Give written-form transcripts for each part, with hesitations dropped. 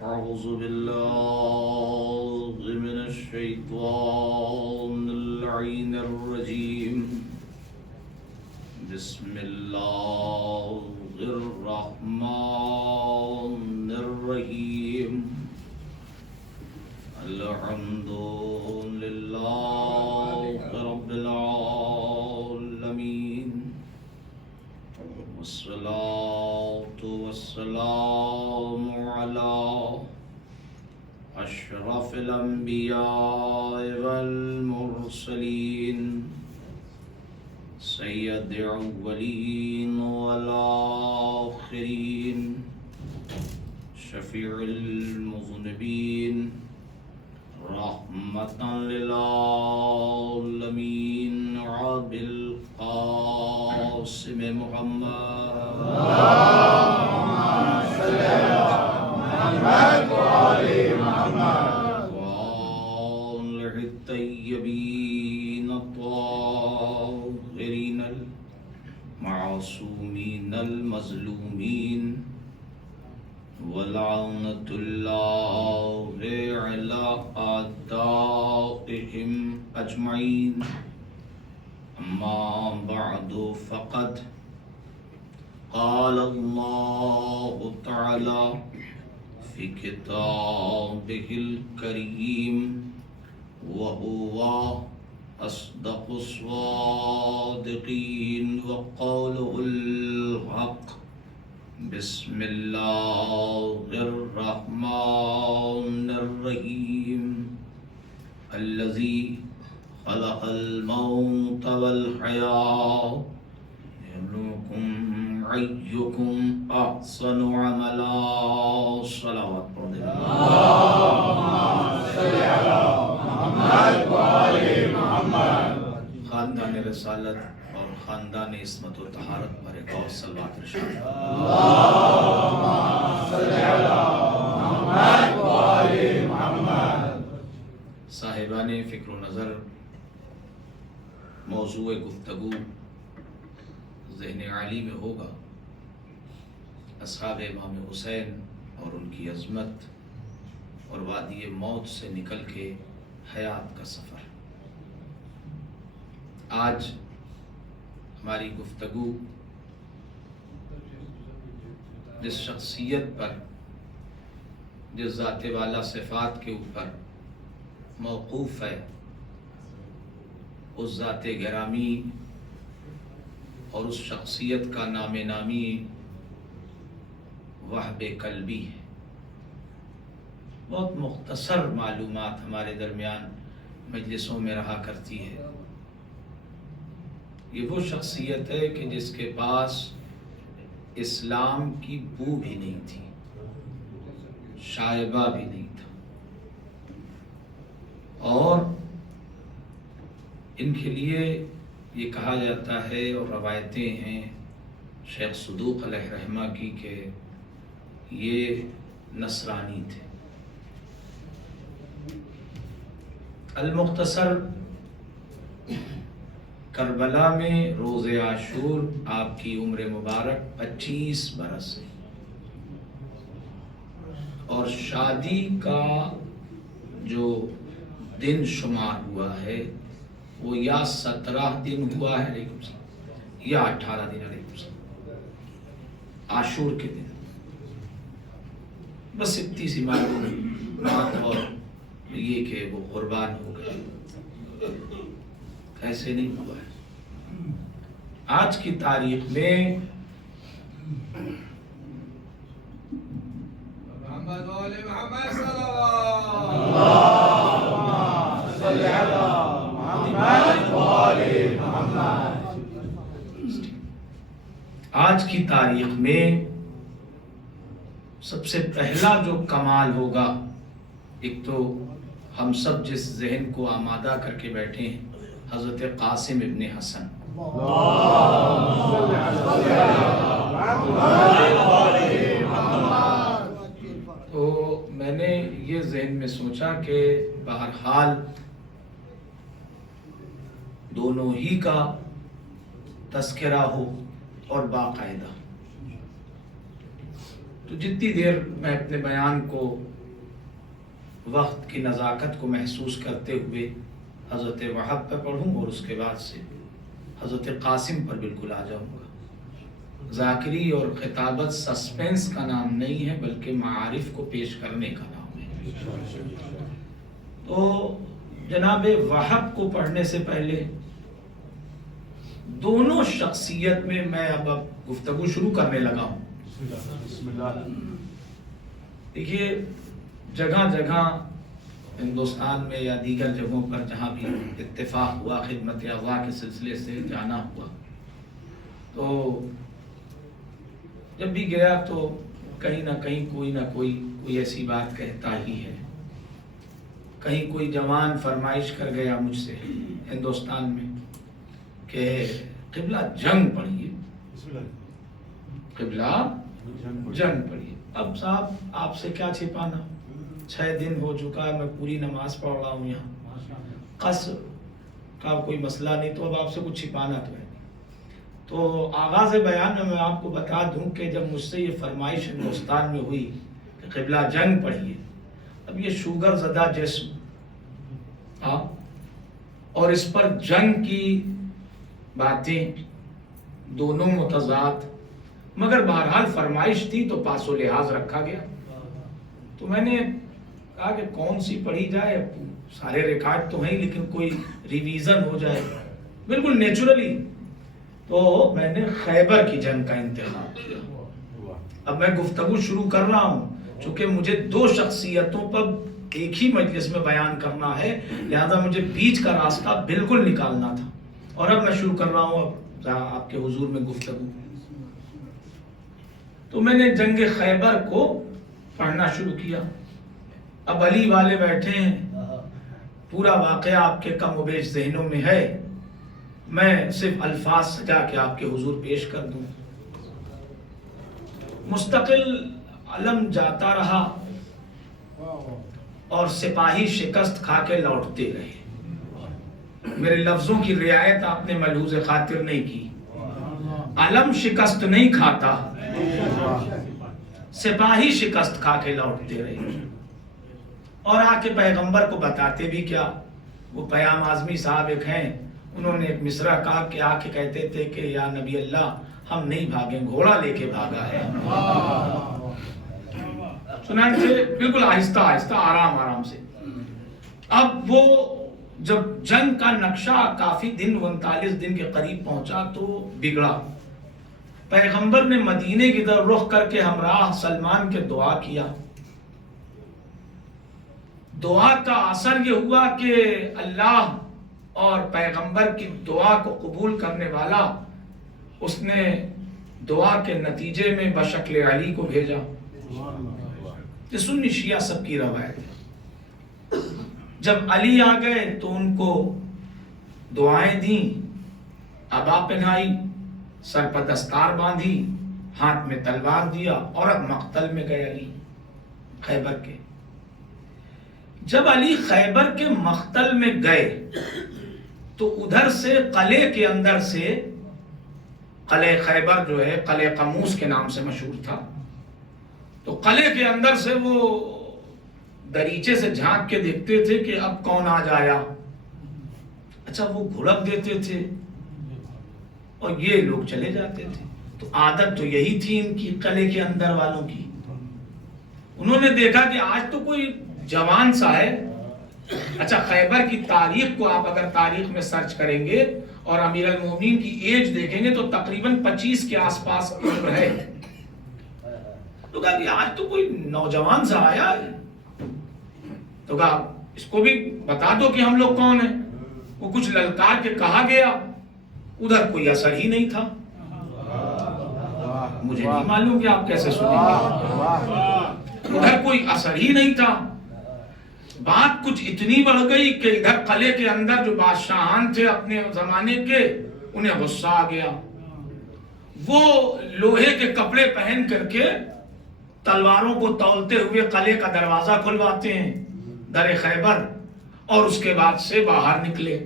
أعوذ بالله من الشيطان اللعين الرجيم. بسم الله الرحمن الرحيم. الحمد لله رب العالمين، والصلاة والسلام على أشرف الأنبياء والمرسلين، سيد الأولين والآخرين، شفيع المذنبين، رحمة للعالمين، عبد القاسم محمد وآله الطيبين الطاهرين المعصومين المظلومين، ولعنة الله على أعدائهم أجمعين. أما بعد، فقد قال الله تعالى في كتابه الكريم، وهو أصدق الصادقين وقوله الحق. بسم الله الرحمن الرحيم. الذي خلق الموت والحياة ليبلوكم أيكم أحسن عملا. صلوات پڑھ دیں. خاندان رسالت اور خاندان عصمت و طہارت پر ایک اور صلوات ارشاد. صاحبان فکر و نظر، موضوع گفتگو ذہن عالی میں ہوگا اصحاب امام حسین اور ان کی عظمت اور وادی موت سے نکل کے حیات کا سفر. آج ہماری گفتگو جس شخصیت پر، جس ذات والا صفات کے اوپر موقوف ہے، اس ذات گرامی اور اس شخصیت کا نام نامی وہب قلبی ہے. بہت مختصر معلومات ہمارے درمیان مجلسوں میں رہا کرتی ہے. یہ وہ شخصیت ہے کہ جس کے پاس اسلام کی بو بھی نہیں تھی، شائبہ بھی نہیں تھا، اور ان کے لیے یہ کہا جاتا ہے اور روایتیں ہیں شیخ صدوق علیہ رحمہ کی کہ یہ نصرانی تھے. المختصر، کربلا میں روز عاشور آپ کی عمر مبارک 25 برس ہے، اور شادی کا جو دن شمار ہوا ہے وہ یا 17 دن ہوا ہے علیکم السلام، یا 18 دن علیکم السلام، عاشور کے دن. بس اتنی سی معلومات، اور یہ کہ وہ قربان ہو گئے، ایسے نہیں ہوا ہے. آج کی تاریخ میں سب سے پہلا جو کمال ہوگا، ایک تو ہم سب جس ذہن کو آمادہ کر کے بیٹھے ہیں، حضرت قاسم ابن حسن. تو میں نے یہ ذہن میں سوچا کہ بہرحال دونوں ہی کا تذکرہ ہو اور باقاعدہ. تو جتنی دیر میں اپنے بیان کو وقت کی نزاکت کو محسوس کرتے ہوئے حضرت وہب پہ پڑھوں اور اس کے بعد سے حضرت قاسم پر بالکل آ جاؤں گا۔ ذاکری اور خطابت سسپینس کا نام نہیں ہے بلکہ معارف کو پیش کرنے کا نام ہے۔ تو جناب وہب کو پڑھنے سے پہلے دونوں شخصیت میں میں اب گفتگو شروع کرنے لگا ہوں۔ دیکھیے جگہ جگہ ہندوستان میں یا دیگر جگہوں پر جہاں بھی اتفاق ہوا خدمت اعضاء کے سلسلے سے جانا ہوا، تو جب بھی گیا تو کہیں نہ کہیں کوئی ایسی بات کہتا ہی ہے۔ کہیں کوئی جوان فرمائش کر گیا مجھ سے ہندوستان میں کہ قبلہ جنگ پڑھیے، قبلہ جنگ پڑھیے۔ اب صاحب آپ سے کیا چھپانا، 6 دن ہو چکا ہے میں پوری نماز پڑھ رہا ہوں یہاں، قصر کا کوئی مسئلہ نہیں، تو اب آپ سے کچھ چھپانا تو ہے۔ تو آغاز بیان میں آپ کو بتا دوں کہ جب مجھ سے یہ فرمائش ہندوستان میں ہوئی کہ قبلہ جنگ پڑھیے، اب یہ شوگر زدہ جسم اور اس پر جنگ کی باتیں دونوں متضاد، مگر بہرحال فرمائش تھی تو پاس و لحاظ رکھا گیا۔ تو میں نے کہا کہ کون سی پڑھی جائے، سارے ریکارڈ تو ہیں لیکن کوئی ریویژن ہو جائے بالکل نیچرلی، تو میں نے خیبر کی جنگ کا انتخاب کیا۔ اب میں گفتگو شروع کر رہا ہوں چونکہ مجھے 2 شخصیتوں پر ایک ہی مجلس میں بیان کرنا ہے، لہذا مجھے بیچ کا راستہ بالکل نکالنا تھا، اور اب میں شروع کر رہا ہوں اب آپ کے حضور میں گفتگو۔ تو میں نے جنگ خیبر کو پڑھنا شروع کیا۔ اب علی والے بیٹھے ہیں، پورا واقعہ آپ کے کم و بیش ذہنوں میں ہے، میں صرف الفاظ سجا کے آپ کے حضور پیش کر دوں۔ مستقل علم جاتا رہا اور سپاہی شکست کھا کے لوٹتے رہے۔ میرے لفظوں کی رعایت آپ نے ملحوظ خاطر نہیں کی، علم شکست نہیں کھاتا، سپاہی شکست کھا کے لوٹتے رہے۔ اور آ کے پیغمبر کو بتاتے بھی کیا، وہ پیام اعظمی صاحب ایک ہیں، انہوں نے ایک مصرع کہا کہ آ کے کہتے تھے کہ یا نبی اللہ ہم نہیں بھاگیں، گھوڑا لے کے بھاگا ہے۔ چنانچہ بالکل آہستہ آہستہ آرام سے اب وہ جب جنگ کا نقشہ کافی دن 39 دن کے قریب پہنچا تو بگڑا۔ پیغمبر نے مدینے کی طرف رخ کر کے ہمراہ سلمان کے دعا کیا۔ دعا کا اثر یہ ہوا کہ اللہ اور پیغمبر کی دعا کو قبول کرنے والا اس نے دعا کے نتیجے میں بشکل علی کو بھیجا۔ یہ سنی شیعہ سب کی روایت ہے۔ جب علی آ گئے تو ان کو دعائیں دیں، عبا پہنائی، سر پر دستار باندھی، ہاتھ میں تلوار دیا، اور اب مقتل میں گئے علی خیبر کے۔ جب علی خیبر کے مقتل میں گئے تو ادھر سے قلعے کے اندر سے، قلعہ خیبر جو ہے قلعہ قموس کے نام سے مشہور تھا، تو قلعے کے اندر سے وہ دریچے سے جھانک کے دیکھتے تھے کہ اب کون آ جایا۔ اچھا وہ گھڑک دیتے تھے اور یہ لوگ چلے جاتے تھے۔ تو عادت تو یہی تھی ان کی قلعے کے اندر والوں کی۔ انہوں نے دیکھا کہ آج تو کوئی جوان سا ہے۔ اچھا خیبر کی تاریخ کو آپ اگر تاریخ میں سرچ کریں گے اور امیر المومنین کی ایج دیکھیں گے تو تقریباً 25 کے آس پاس عمر ہے۔ تو کہا کہ آج تو کوئی نوجوان سا آیا ہے، تو کہا اس کو بھی بتا دو کہ ہم لوگ کون ہیں۔ وہ کچھ للکار کے کہا گیا، ادھر کوئی اثر ہی نہیں تھا۔ مجھے نہیں معلوم کہ آپ کیسے سنیں گے، ادھر کوئی اثر ہی نہیں تھا۔ بات کچھ اتنی بڑھ گئی کہ ادھر قلعے کے اندر جو بادشاہان تھے اپنے زمانے کے، انہیں غصہ آ گیا۔ وہ لوہے کے کپڑے پہن کر کے تلواروں کو تولتے ہوئے قلعے کا دروازہ کھلواتے ہیں، در خیبر، اور اس کے بعد سے باہر نکلے۔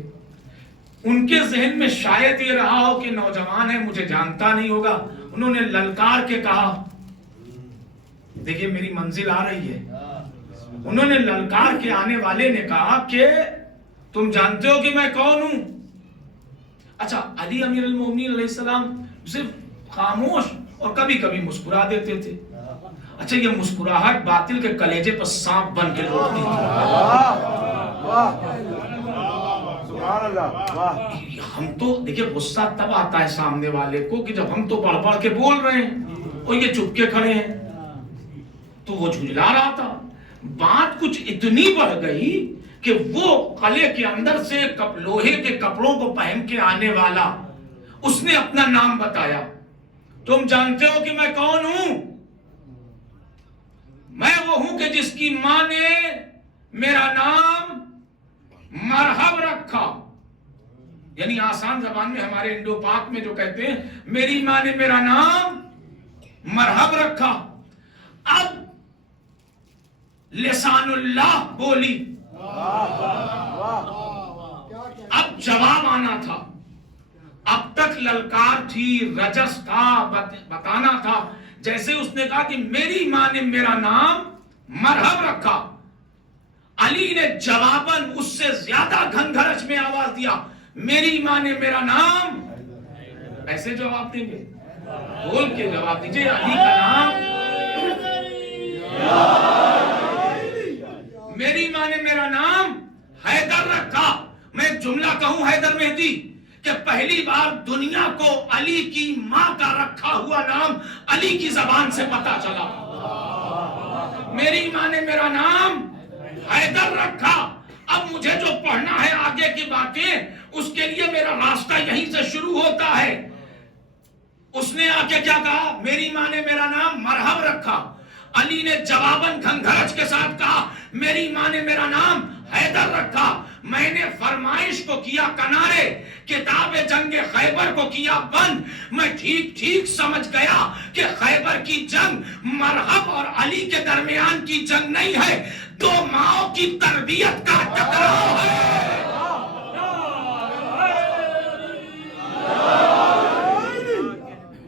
ان کے ذہن میں شاید یہ رہا ہو کہ نوجوان ہے، مجھے جانتا نہیں ہوگا۔ انہوں نے للکار کے کہا دیکھیے میری منزل آ رہی ہے. انہوں نے للکار کے آنے والے نے کہا کہ تم جانتے ہو کہ میں کون ہوں؟ اچھا علی امیر المومنین علیہ السلام صرف خاموش اور کبھی کبھی مسکرا دیتے تھے. اچھا یہ مسکراہٹ باطل کے کلیجے پر سانپ بن کے لوٹتی تھی. ہم تو دیکھیں غصہ تب آتا ہے سامنے والے کو کہ جب ہم تو بڑھ بڑھ کے بول رہے ہیں اور یہ چپ کے کھڑے ہیں. تو وہ جھجلا رہا تھا. بات کچھ اتنی بڑھ گئی کہ وہ قلعے کے اندر سے لوہے کے کپڑوں کو پہن کے آنے والا اس نے اپنا نام بتایا. تم جانتے ہو کہ میں کون ہوں؟ میں وہ ہوں کہ جس کی ماں نے میرا نام مرحب رکھا. یعنی آسان زبان میں ہمارے انڈو پاک میں جو کہتے ہیں میری ماں نے میرا نام مرحب رکھا. اب لسان اللہ بولی. اب جواب آنا تھا. اب تک للکار تھی، رجس تھا، بتانا تھا. جیسے اس نے کہا کہ میری ماں نے میرا نام مرحب رکھا، علی نے جواباً اس سے زیادہ گھنگھرچ میں آواز دیا میری ماں نے میرا نام. ایسے جواب دیں گے؟ بول کے جواب دیجئے. علی کا نام میری ماں نے میرا نام حیدر رکھا. میں ایک جملہ کہوں حیدر مہدی کہ پہلی بار دنیا کو علی کی ماں کا رکھا ہوا نام علی کی زبان سے پتا چلا. میری ماں نے میرا نام حیدر رکھا. اب مجھے جو پڑھنا ہے آگے کی باتیں اس کے لیے میرا راستہ یہیں سے شروع ہوتا ہے. اس نے آ کے کیا کہا؟ میری ماں نے میرا نام مرحب رکھا. علی نے جواباً گھنگھرچ کے ساتھ کہا میری ماں نے میرا نام حیدر رکھا. میں نے فرمائش کو کیا کنارے، کتاب جنگ خیبر کو کیا بند. میں ٹھیک ٹھیک سمجھ گیا کہ خیبر کی جنگ مرحب اور علی کے درمیان کی جنگ نہیں ہے، دو ماؤں کی تربیت کا ٹکراؤ ہے.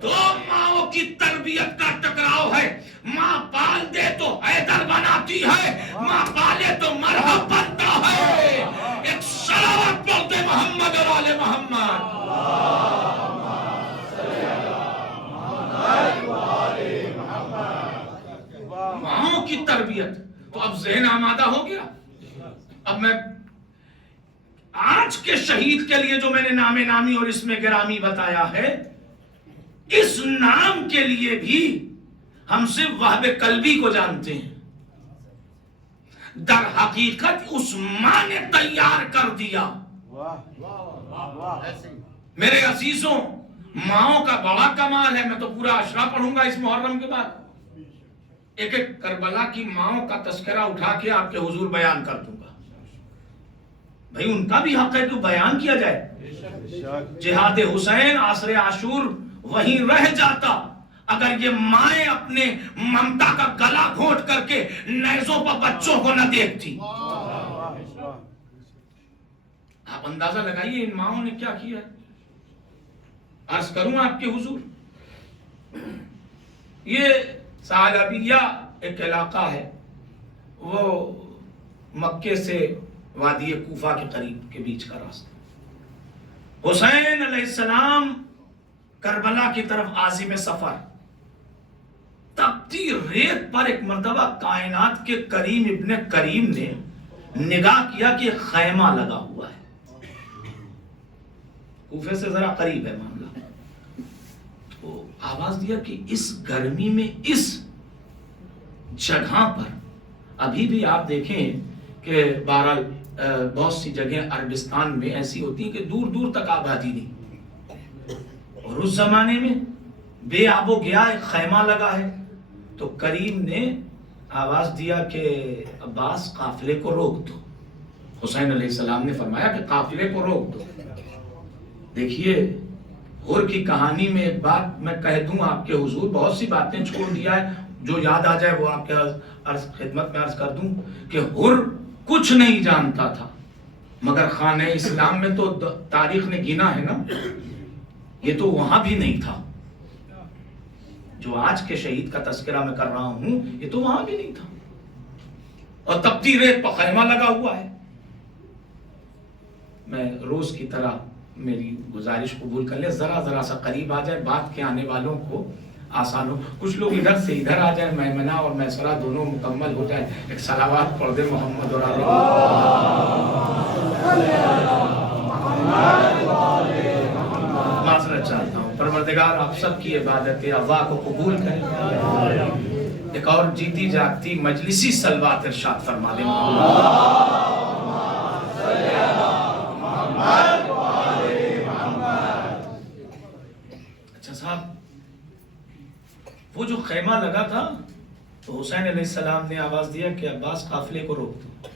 دو ماؤں کی تربیت کا ٹکراؤ ہے. ماں پال دے تو حیدر بناتی ہے، ماں پالے تو مرحب بنتا ہے. ایک صلوات پڑھتے محمد اور آل محمد. ماؤں کی تربیت. تو اب ذہن آمادہ ہو گیا. اب میں آج کے شہید کے لیے جو میں نے نام نامی اور اسم گرامی بتایا ہے، اس نام کے لیے بھی ہم صرف وہب قلبی کو جانتے ہیں. در حقیقت اس ماں نے تیار کر دیا. میرے عزیزوں، ماؤں کا بڑا کمال ہے. میں تو پورا اشرا پڑھوں گا اس محرم کے بعد. ایک ایک کربلا کی ماؤں کا تذکرہ اٹھا کے آپ کے حضور بیان کر دوں گا. بھئی ان کا بھی حق ہے تو بیان کیا جائے. جہاد حسین، عصر عاشور وہیں رہ جاتا اگر یہ مائیں اپنے ممتا کا گلا گھونٹ کر کے نیزوں پر بچوں کو نہ دیکھتی. آپ اندازہ لگائیے ان ماؤں نے کیا کیا. عرض کروں آپ کے حضور، یہ ثعلبیہ ایک علاقہ ہے، وہ مکے سے وادی کوفہ کے قریب کے بیچ کا راستہ. حسین علیہ السلام کربلا کی طرف عازم سفر. تپتی ریت پر ایک مرتبہ کائنات کے کریم ابن کریم نے نگاہ کیا کہ خیمہ لگا ہوا ہے. کوفے سے ذرا قریب ہے معاملہ. تو آواز دیا کہ اس گرمی میں اس جگہ پر، ابھی بھی آپ دیکھیں کہ بہرحال بہت سی جگہیں عربستان میں ایسی ہوتی ہیں کہ دور دور تک آبادی نہیں، اور اس زمانے میں بے آب و گیا ایک خیمہ لگا ہے. تو کریم نے آواز دیا کہ عباس قافلے کو روک دو. حسین علیہ السلام نے فرمایا کہ قافلے کو روک دو. دیکھیے غور کی کہانی میں ایک بات میں کہہ دوں آپ کے حضور، بہت سی باتیں چھوڑ دیا ہے، جو یاد آ جائے وہ آپ کے خدمت میں عرض کر دوں کہ حر کچھ نہیں جانتا تھا، مگر خانہ اسلام میں تو تاریخ نے گنا ہے نا، یہ تو وہاں بھی نہیں تھا. جو آج کے شہید کا تذکرہ میں کر رہا ہوں یہ تو وہاں بھی نہیں تھا، اور تپتی ریت پر خیمہ لگا ہوا ہے۔ میں روز کی طرح میری گزارش قبول کر لیں، ذرا سا قریب آ جائے، بات کے آنے والوں کو آسان ہو۔ کچھ لوگ ادھر سے ادھر آ جائیں، میمنہ اور میسرہ دونوں مکمل ہو جائے، ایک صلوات پڑھ دے محمد اور معذرت چاہتا ہوں۔ پروردگار آپ سب کی عبادت عطا کو قبول کرے۔ ایک اور جیتی جاگتی مجلسی صلوات ارشاد فرما دے اچھا صاحب، وہ جو خیمہ لگا تھا تو حسین علیہ السلام نے آواز دیا کہ عباس قافلے کو روک دو۔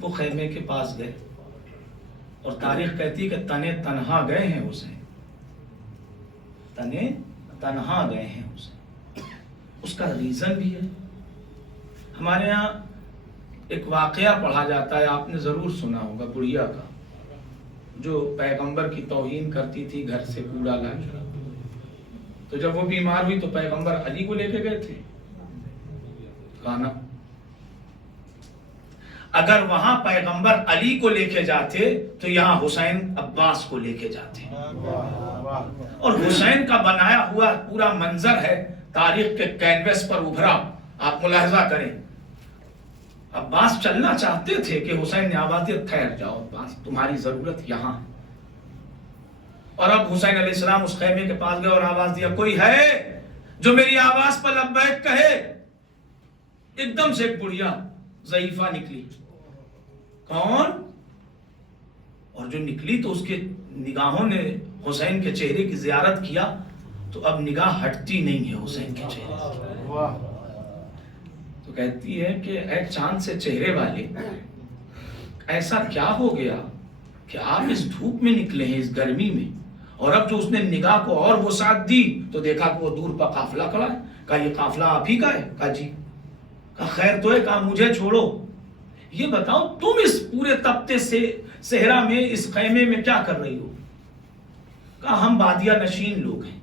وہ خیمے کے پاس گئے اور تاریخ کہتی ہے کہ تنے تنہا گئے ہیں حسین، تنے تنہا گئے ہیں حسین۔ اس کا ریزن بھی ہے، ہمارے ہاں ایک واقعہ پڑھا جاتا ہے، آپ نے ضرور سنا ہوگا، بڑھیا کا، جو پیغمبر کی توہین کرتی تھی، گھر سے کوڑا لا کے، تو جب وہ بیمار ہوئی تو پیغمبر علی کو لے کے گئے تھے، کہا اگر وہاں پیغمبر علی کو لے کے جاتے تو یہاں حسین عباس کو لے کے جاتے، اور حسین کا بنایا ہوا پورا منظر ہے، تاریخ کے کینوس پر ابھرا، آپ ملاحظہ کریں۔ عباس چلنا چاہتے تھے کہ حسین نے آواز دی ٹھہر جاؤ عباس، تمہاری ضرورت یہاں ہے۔ اور اب حسین علیہ السلام اس خیمے کے پاس گئے اور آواز دیا، کوئی ہے جو میری آواز پر لبیک کہے؟ ایک دم سے ایک بڑھیا ضعیفہ نکلی، کون؟ اور جو نکلی تو اس کے نگاہوں نے حسین کے چہرے کی زیارت کیا تو اب نگاہ ہٹتی نہیں ہے حسین کے چہرے سے۔ تو کہتی ہے کہ اے چاند سے چہرے والے، ایسا کیا ہو گیا کہ آپ اس دھوپ میں نکلے ہیں، اس گرمی میں؟ اور اب جو اس نے نگاہ کو اور وسعت دی تو دیکھا کہ وہ دور پر قافلہ کھڑا ہے۔ کہا یہ قافلہ آپ ہی کا ہے؟ کہا جی۔ کہا خیر تو ہے؟ کہا مجھے چھوڑو، یہ بتاؤ تم اس پورے تپتے سے صحرا میں اس خیمے میں کیا کر رہی ہو؟ کہا ہم بادیہ نشین لوگ ہیں،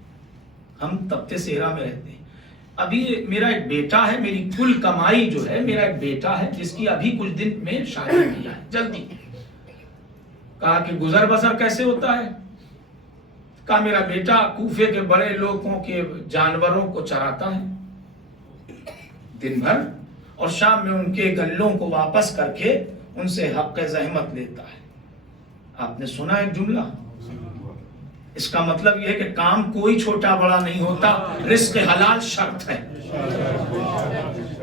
ہم تپتے صحرا میں رہتے ہیں، ابھی میرا ایک بیٹا ہے، میری کل کمائی جو ہے، میرا ایک بیٹا ہے جس کی ابھی کچھ دن میں شادی کیا ہے، جلدی۔ کہا کہ گزر بسر کیسے ہوتا ہے؟ کہا میرا بیٹا کوفے کے بڑے لوگوں کے جانوروں کو چراتا ہے دن بھر، اور شام میں ان کے گلوں کو واپس کر کے ان سے حق زحمت لیتا ہے۔ آپ نے سنا ایک جملہ، اس کا مطلب یہ ہے کہ کام کوئی چھوٹا بڑا نہیں ہوتا، رزق حلال شرط ہے،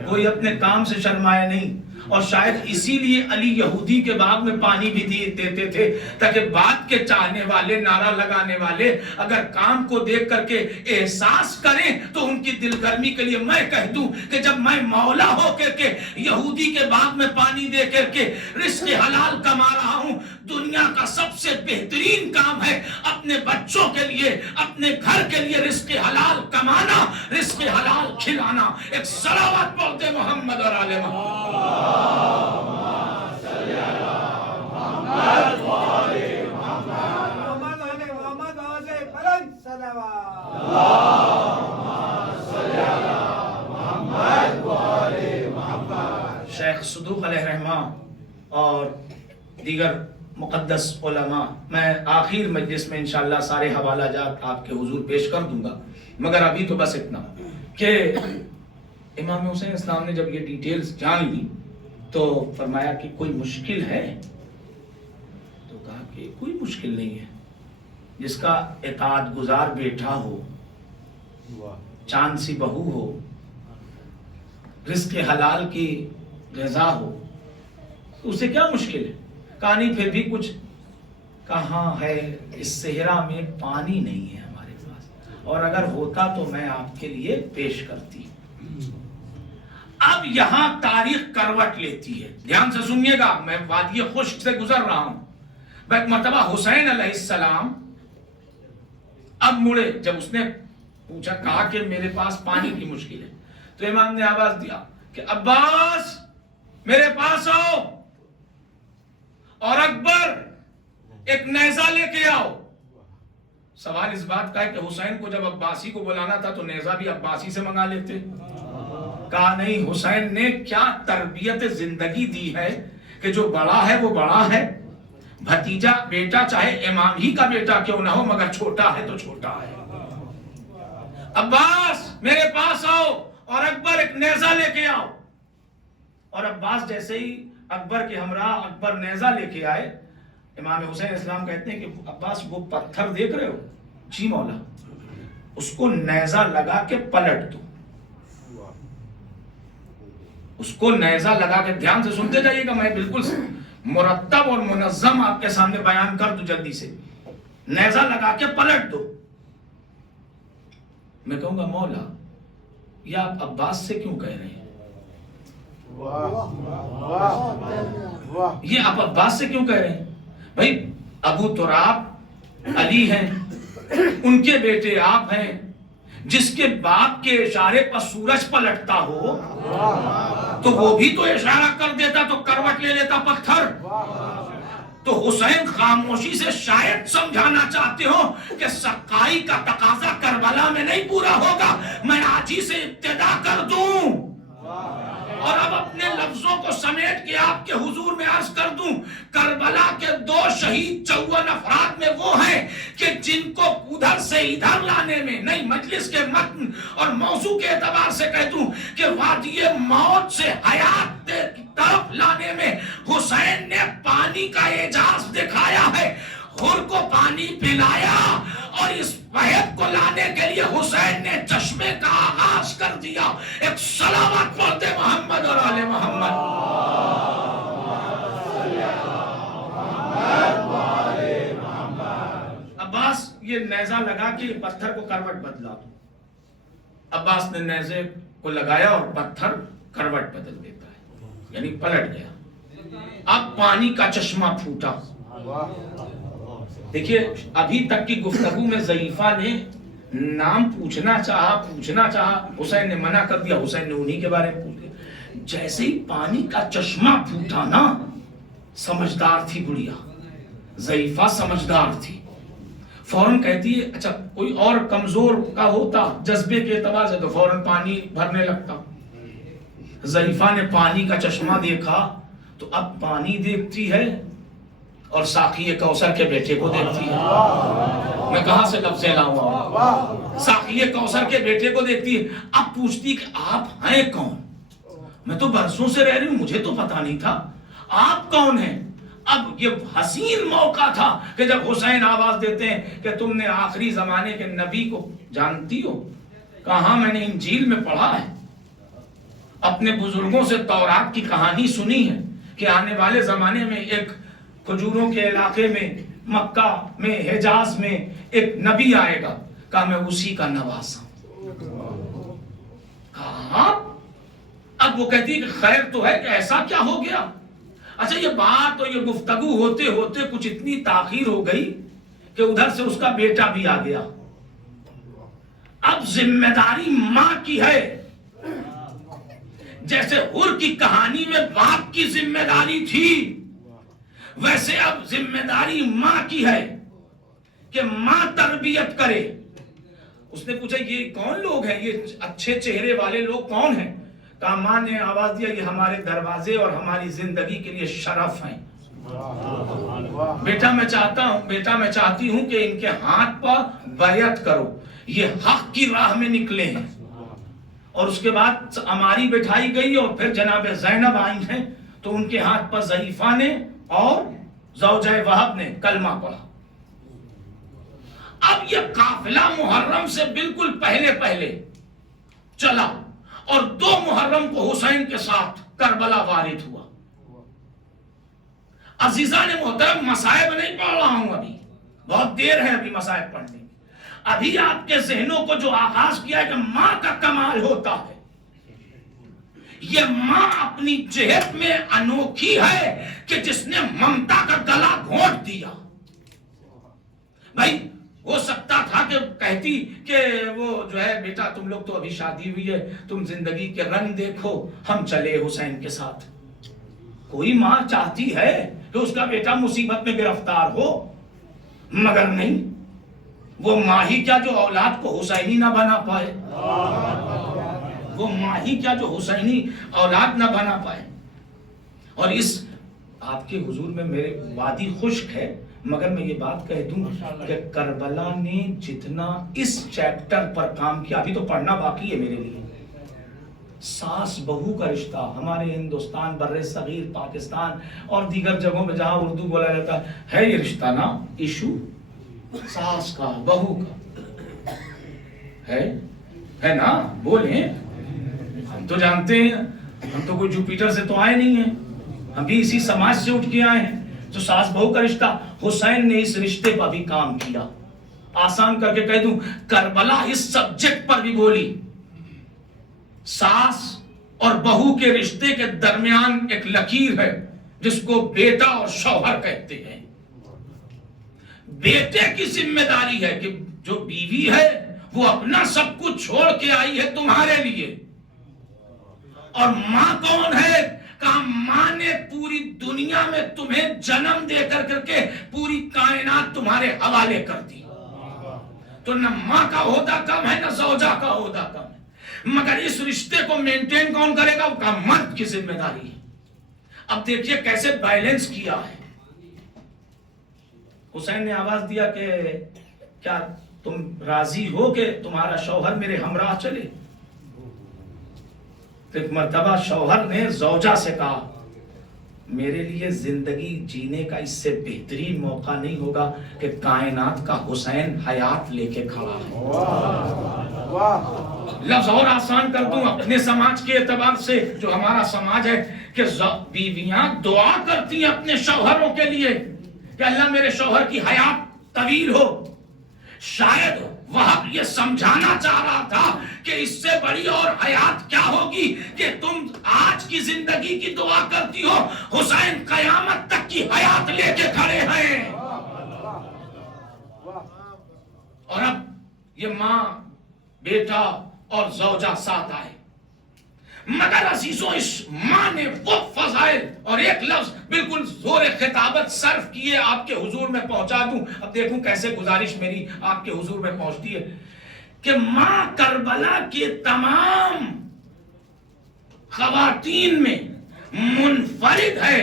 کوئی اپنے کام سے شرمائے نہیں۔ اور شاید اسی لیے علی یہودی کے باغ میں پانی بھی دیتے تھے تاکہ بات کے چاہنے والے، نعرہ لگانے والے اگر کام کو دیکھ کر کے احساس کریں تو ان کی دل گرمی کے لیے میں کہہ دوں کہ جب میں مولا ہو کر کے یہودی کے باغ میں پانی دے کر کے رزق حلال کما رہا ہوں، دنیا کا سب سے بہترین کام ہے اپنے بچوں کے لیے، اپنے گھر کے لیے رزق حلال کمانا، رزق حلال کھلانا۔ ایک صلوات پڑھ دے محمد اور آل محمد۔ شیخ صدوق علیہ رحمہ اور دیگر مقدس علماء، میں آخر مجلس میں انشاءاللہ سارے حوالہ جات آپ کے حضور پیش کر دوں گا، مگر ابھی تو بس اتنا کہ امام حسین اسلام نے جب یہ ڈیٹیلز جان لی تو فرمایا کہ کوئی مشکل ہے؟ تو کہا کہ کوئی مشکل نہیں ہے، جس کا اطاعت گزار بیٹا ہو، چاند سی بہو ہو، رزق حلال کی غذا ہو، اسے کیا مشکل ہے؟ کہا نہیں پھر بھی کچھ، کہاں ہے؟ اس صحرا میں پانی نہیں ہے ہمارے پاس، اور اگر ہوتا تو میں آپ کے لیے پیش کرتی۔ اب یہاں تاریخ کروٹ لیتی ہے، دھیان سے سنیے گا، میں وادی خشک سے گزر رہا ہوں۔ ایک مرتبہ حسین علیہ السلام اب مڑے، جب اس نے پوچھا، کہا کہ میرے پاس پانی کی مشکل ہے، تو امام نے آواز دیا کہ عباس میرے پاس آؤ، اور اکبر ایک نیزہ لے کے آؤ، سوال اس بات کا ہے کہ حسین کو جب عباسی کو بلانا تھا تو نیزہ بھی عباسی سے منگا لیتے. کہا نہیں، حسین نے کیا تربیت زندگی دی ہے کہ جو بڑا ہے وہ بڑا ہے، بھتیجا بیٹا چاہے امام ہی کا بیٹا کیوں نہ ہو مگر چھوٹا ہے تو چھوٹا ہے. عباس میرے پاس آؤ، اور اکبر ایک نیزہ لے کے آؤ. اور عباس جیسے ہی اکبر کے ہمراہ اکبر نیزہ لے کے آئے، امام حسین اسلام کہتے ہیں کہ عباس وہ پتھر دیکھ رہے ہو؟ جی مولا. اس کو نیزہ لگا کے پلٹ دو. اس کو نیزہ لگا کے، دھیان سے سنتے جائیے گا، میں بالکل مرتب اور منظم آپ کے سامنے بیان کر دوں جلدی سے. نیزہ لگا کے پلٹ دو. میں کہوں گا مولا یہ آپ عباس سے کیوں کہہ رہے ہیں؟ یہ آپ عباس سے کیوں کہہ رہے ہیں؟ بھائی ابو تراب علی ہیں، ان کے بیٹے آپ ہیں. جس کے باپ کے اشارے پر سورج پلٹتا ہو تو وہ بھی تو اشارہ کر دیتا، تو کروٹ لے لیتا پتھر. تو حسین خاموشی سے شاید سمجھانا چاہتے ہو کہ سقائی کا تقاضا کربلا میں نہیں پورا ہوگا، میں آج ہی سے ابتدا کر دوں. اور اب اپنے لفظوں کو سمیٹ کے آپ کے حضور میں عرض کر دوں، کربلا کے 2 شہید 54 افراد میں وہ ہیں کہ جن کو ادھر سے ادھر لانے میں، نہیں مجلس کے متن اور موضوع کے اعتبار سے کہہ دوں کہ وادی موت سے حیات کی طرف لانے میں حسین نے پانی کا اعجاز دکھایا ہے. حر کو پانی پلایا، اور اس وحید کو لانے کے لیے حسین نے چشمے کا آغاز کر دیا. ایک صلوات پڑھتے محمد اور آل محمد. عباس یہ نیزہ لگا کے پتھر کو کروٹ بدلا دو. عباس نے نیزے کو لگایا اور پتھر کروٹ بدل دیتا ہے، یعنی پلٹ گیا. اب پانی کا چشمہ پھوٹا. دیکھیے ابھی تک کی گفتگو میں ضعیفہ نے نام پوچھنا چاہا، حسین نے منع کر دیا. حسین نے انہی کے بارے میں پوچھ لیا. جیسے ہی پانی کا چشمہ پھوٹا نا، سمجھدار تھی گڑیا، ضعیفہ سمجھدار تھی. فوراً کہتی ہے اچھا کوئی اور کمزور کا ہوتا جذبے کے اعتبار سے تو فوراً پانی بھرنے لگتا. ضعیفہ نے پانی کا چشمہ دیکھا تو اب پانی دیکھتی ہے اور ساقی کوثر کے بیٹے کو دیکھتی ہے. میں کہاں سے لفظ لاؤں؟ ساقی کوثر کے بیٹے کو دیکھتی ہے. اب پوچھتی کہ آپ ہیں کون؟ میں تو برسوں سے رہ رہی ہوں، مجھے تو پتا نہیں تھا آپ کون ہیں. اب یہ حسین موقع تھا کہ جب حسین آواز دیتے ہیں کہ تم نے آخری زمانے کے نبی کو جانتی ہو؟ کہاں، میں نے انجیل میں پڑھا ہے، اپنے بزرگوں سے تورات کی کہانی سنی ہے کہ آنے والے زمانے میں ایک کھجوروں کے علاقے میں، مکہ میں، حجاز میں ایک نبی آئے گا. کہا میں اسی کا نواسا ہوں. کہا اب وہ کہتی ہے کہ خیر تو ہے کہ ایسا کیا ہو گیا. اچھا یہ بات اور یہ گفتگو ہوتے ہوتے کچھ اتنی تاخیر ہو گئی کہ ادھر سے اس کا بیٹا بھی آ گیا. اب ذمہ داری ماں کی ہے. جیسے حر کی کہانی میں باپ کی ذمہ داری تھی، ویسے اب ذمہ داری ماں کی ہے کہ ماں تربیت کرے. اس نے پوچھا یہ کون لوگ ہیں، یہ اچھے چہرے والے لوگ کون ہیں؟ کہا ماں نے آواز دیا یہ ہمارے دروازے اور ہماری زندگی کے لیے شرف ہیں. بیٹا میں چاہتی ہوں کہ ان کے ہاتھ پر بیعت کرو، یہ حق کی راہ میں نکلے ہیں. اور اس کے بعد اماری بٹھائی گئی اور پھر جناب زینب آئی ہیں تو ان کے ہاتھ پر ضعیفہ نے اور زوجہ وہب نے کلمہ پڑھا. اب یہ قافلہ محرم سے بالکل پہلے چلا اور 2 محرم کو حسین کے ساتھ کربلا وارد ہوا. عزیزان محترم مصائب نہیں پڑھ رہا ہوں، ابھی بہت دیر ہے ابھی مصائب پڑھنے کی. ابھی آپ کے ذہنوں کو جو آغاز کیا ہے کہ ماں کا کمال ہوتا ہے، یہ ماں اپنی جہت میں انوکھی ہے کہ جس نے ممتا کا گلا گھونٹ دیا. بھائی ہو سکتا تھا کہ کہتی کہ وہ جو ہے بیٹا تم لوگ تو ابھی شادی ہوئی ہے، تم زندگی کے رنگ دیکھو، ہم چلے حسین کے ساتھ. کوئی ماں چاہتی ہے کہ اس کا بیٹا مصیبت میں گرفتار ہو، مگر نہیں. وہ ماہی کیا جو اولاد کو حسینی نہ بنا پائے، وہ ماہی کیا جو حسینی اولاد نہ بنا پائے. اور اس آپ کے حضور میں میرے وادی خشک ہے، مگر میں یہ بات کہہ دوں کہ کربلا نے جتنا اس چیپٹر پر کام کیا، ابھی تو پڑھنا باقی ہے میرے لیے. ساس بہو کا رشتہ ہمارے ہندوستان، بر صغیر، پاکستان اور دیگر جگہوں میں جہاں اردو بولا جاتا ہے یہ رشتہ نا ایشو ساس کا بہو کا ہے نا. بولیں، ہم تو جانتے ہیں، ہم تو کوئی جوپیٹر سے تو آئے نہیں ہیں، ہم بھی اسی سماج سے اٹھ کے آئے ہیں. تو ساس بہو کا رشتہ، حسین نے اس رشتے پر بھی کام کیا. آسان کر کے کہہ دوں، کربلا اس سبجیکٹ پر بھی بولی. ساس اور بہو کے رشتے کے درمیان ایک لکیر ہے جس کو بیٹا اور شوہر کہتے ہیں. بیٹے کی ذمہ داری ہے کہ جو بیوی ہے وہ اپنا سب کچھ چھوڑ کے آئی ہے تمہارے لیے. اور ماں کون ہے؟ کہا ماں نے پوری دنیا میں تمہیں جنم دے کر کے پوری کائنات تمہارے حوالے کر دی. تو نہ ماں کا عہدہ کم ہے نہ زوجہ کا عہدہ کم ہے، مگر اس رشتے کو مینٹین کون کرے گا؟ وہ مرد کی ذمہ داری ہے. اب دیکھیے کیسے بیلنس کیا ہے. حسین نے آواز دیا کہ کیا تم راضی ہو کہ تمہارا شوہر میرے ہمراہ چلے؟ تو ایک مرتبہ شوہر نے زوجہ سے کہا میرے لیے زندگی جینے کا اس سے بہترین موقع نہیں ہوگا کہ کائنات کا حسین حیات لے کے کھڑا ہے. لفظ اور آسان کر دوں اپنے سماج کے اعتبار سے، جو ہمارا سماج ہے، کہ بیویاں دعا کرتی ہیں اپنے شوہروں کے لیے کہ اللہ میرے شوہر کی حیات طویل ہو. شاید وہ یہ سمجھانا چاہ رہا تھا کہ اس سے بڑی اور حیات کیا ہوگی کہ تم آج کی زندگی کی دعا کرتی ہو، حسین قیامت تک کی حیات لے کے کھڑے ہیں. اور اب یہ ماں، بیٹا اور زوجہ ساتھ آئے، مگر عزیزوں اس ماں نے وہ فضائل اور ایک لفظ بالکل زور خطابت صرف کیے آپ کے حضور میں پہنچا دوں. اب دیکھوں کیسے گزارش میری آپ کے حضور میں پہنچتی ہے کہ ماں کربلا کے تمام خواتین میں منفرد ہے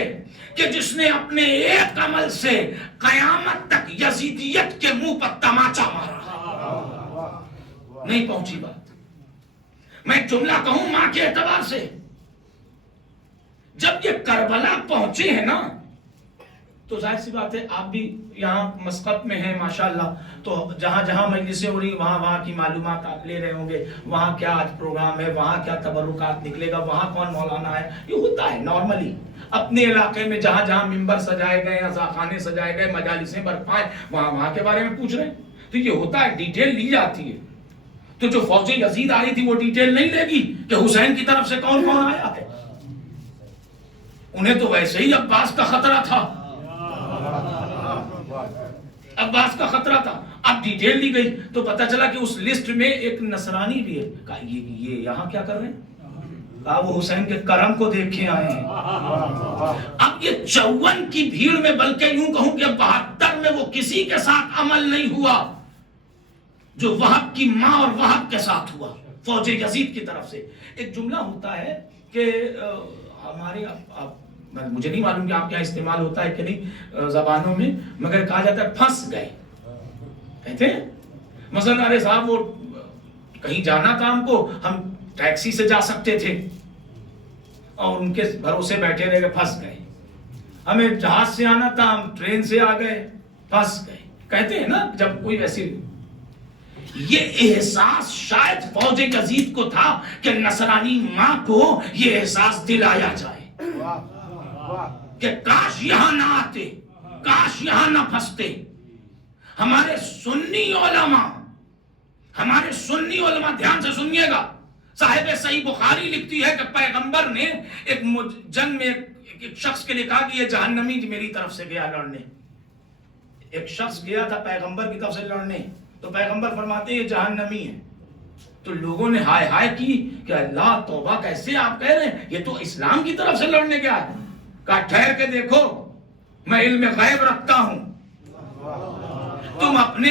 کہ جس نے اپنے ایک عمل سے قیامت تک یزیدیت کے منہ پر تماچا مارا. نہیں پہنچی بات. میں جملہ کہوں ماں کے اعتبار سے، جب یہ کربلا پہنچے ہیں نا تو ظاہر سی بات ہے آپ بھی یہاں مسقط میں ہیں ماشاءاللہ، تو جہاں جہاں مجلسیں ہو رہی وہاں کی معلومات آپ لے رہے ہوں گے، وہاں کیا آج پروگرام ہے، وہاں کیا تبرکات نکلے گا، وہاں کون مولانا ہے. یہ ہوتا ہے نارملی اپنے علاقے میں جہاں جہاں ممبر سجائے گئے، عزاخانے سجائے گئے، مجالسیں برپائے، وہاں کے بارے میں پوچھ رہے ہیں. تو یہ ہوتا ہے، ڈیٹیل لی جاتی ہے. تو جو فوج یزید آئی تھی وہ ڈیٹیل نہیں لے گی کہ حسین کی طرف سے کون کون آیا ہے. انہیں تو ویسے ہی عباس کا خطرہ تھا، عباس کا خطرہ تھا. اب ڈیٹیل لی گئی تو پتہ چلا کہ اس لسٹ میں ایک نصرانی بھی ہے. کہا یہ یہاں کیا کر رہے ہیں؟ کہا وہ حسین کے کرم کو دیکھے آئے ہیں. اب یہ 54 کی بھیڑ میں، بلکہ یوں کہوں کہ 72 میں وہ کسی کے ساتھ عمل نہیں ہوا جو وہب کی ماں اور وہب کے ساتھ ہوا فوج یزید کی طرف سے. ایک جملہ ہوتا ہے کہ ہمارے مجھے نہیں معلوم کہ آپ کیا استعمال ہوتا ہے کہ نہیں زبانوں میں، مگر کہا جاتا ہے پھنس گئے. کہتے ہیں مثلا ارے صاحب وہ کہیں جانا تھا، ہم کو ہم ٹیکسی سے جا سکتے تھے اور ان کے بھروسے بیٹھے رہ گئے، پھنس گئے. ہمیں جہاز سے آنا تھا، ہم ٹرین سے آ گئے، پھنس گئے. کہتے ہیں نا جب کوئی ویسی. یہ احساس شاید فوج یزید کو تھا کہ نصرانی ماں کو یہ احساس دلایا جائے کہ کاش یہاں نہ آتے، کاش یہاں نہ پھنستے. ہمارے سنی علماء دھیان سے سنیے گا، صاحب صحیح بخاری لکھتی ہے کہ پیغمبر نے ایک جنگ میں ایک شخص کے لکھا کہ یہ جہنمی میری طرف سے گیا لڑنے. ایک شخص گیا تھا پیغمبر کی طرف سے لڑنے، تو پیغمبر فرماتے ہیں یہ جہنمی ہے. تو لوگوں نے ہائے ہائے کی کہ اللہ توبہ، کیسے آپ کہہ رہے ہیں، یہ تو اسلام کی طرف سے لڑنے گیا ہے. کہا ٹھہر کے دیکھو، میں علم غیب رکھتا ہوں. تم اپنے